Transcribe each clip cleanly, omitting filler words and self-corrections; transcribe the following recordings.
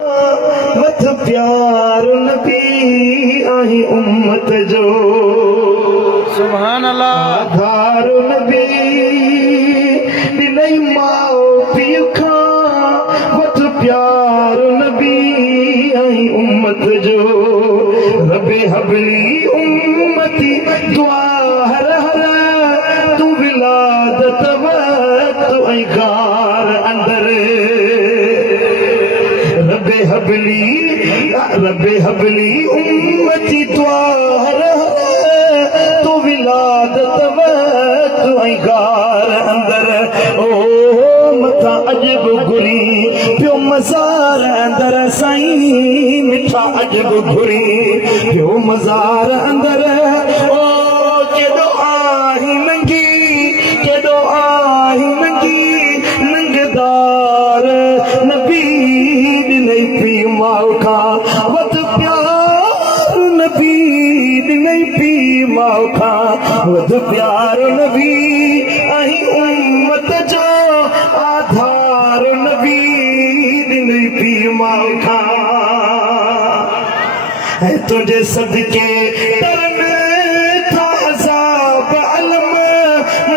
मत प्यार नबी आही उम्मत जो सुभान अल्लाह। आधार नबी दिनई माओ पीउ खां वत प्यार नबी आही उम्मत जो रबे हबली उम्मती दुआ हर हर तू विलादत वक्त ऐं गार अंदर रबे हबली उम्मती दुआ हर हर तू विलादत वक्त ऐं गार अंदर ओ मथा अजब घुरी पियो मज़ार अंदर साईं मिठा अजब घुरी पियो मज़ार अंदर ओ केॾो आही नंगी केॾो आही नंगी नंगदार नबी ॾिनई पी माउ खां वध प्यार नबी ॾिनई पी माउ खां वध प्यार नबी ऐं उम्मत जो आधार नबी ॾिनई पी माउ खां ऐं तुंहिंजे सदके तरन था अज़ाब अलम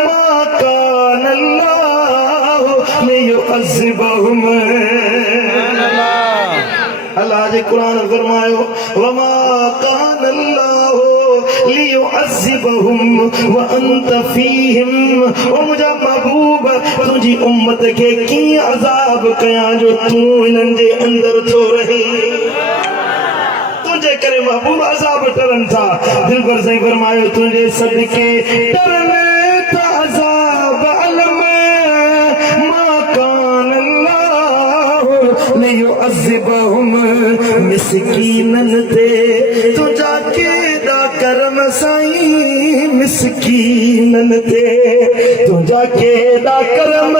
मा कान अल्लाह लियुअज़्ज़िबहुम। अल्लाह जे कुरान फरमायो वमा कान अल्लाह लियुअज़्ज़िबहुम व अंत फीहिम। ओ मुंहिंजा महबूब तुंहिंजी उम्मत खे कीअं अज़ाब कयां जो तूं हिननि जे अंदर थो रही तुझे करे महबूब अज़ाब टरन था। दिल पर सही फरमायो तुझे सदके टरन था अज़ाब अलम मा कान अल्लाह लियुअज़्ज़िबहुम। मिस्कीनन ते तुझा केॾा करम साईं मिस्कीनन ते तुझा केॾा करम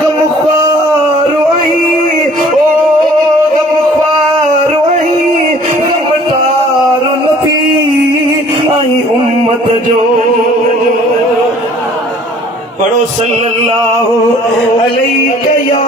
गमख्वार आई ओ गमख्वार आई गमटार नबी आई उम्मत जो पढ़ो सल्लल्लाहु अलैहि या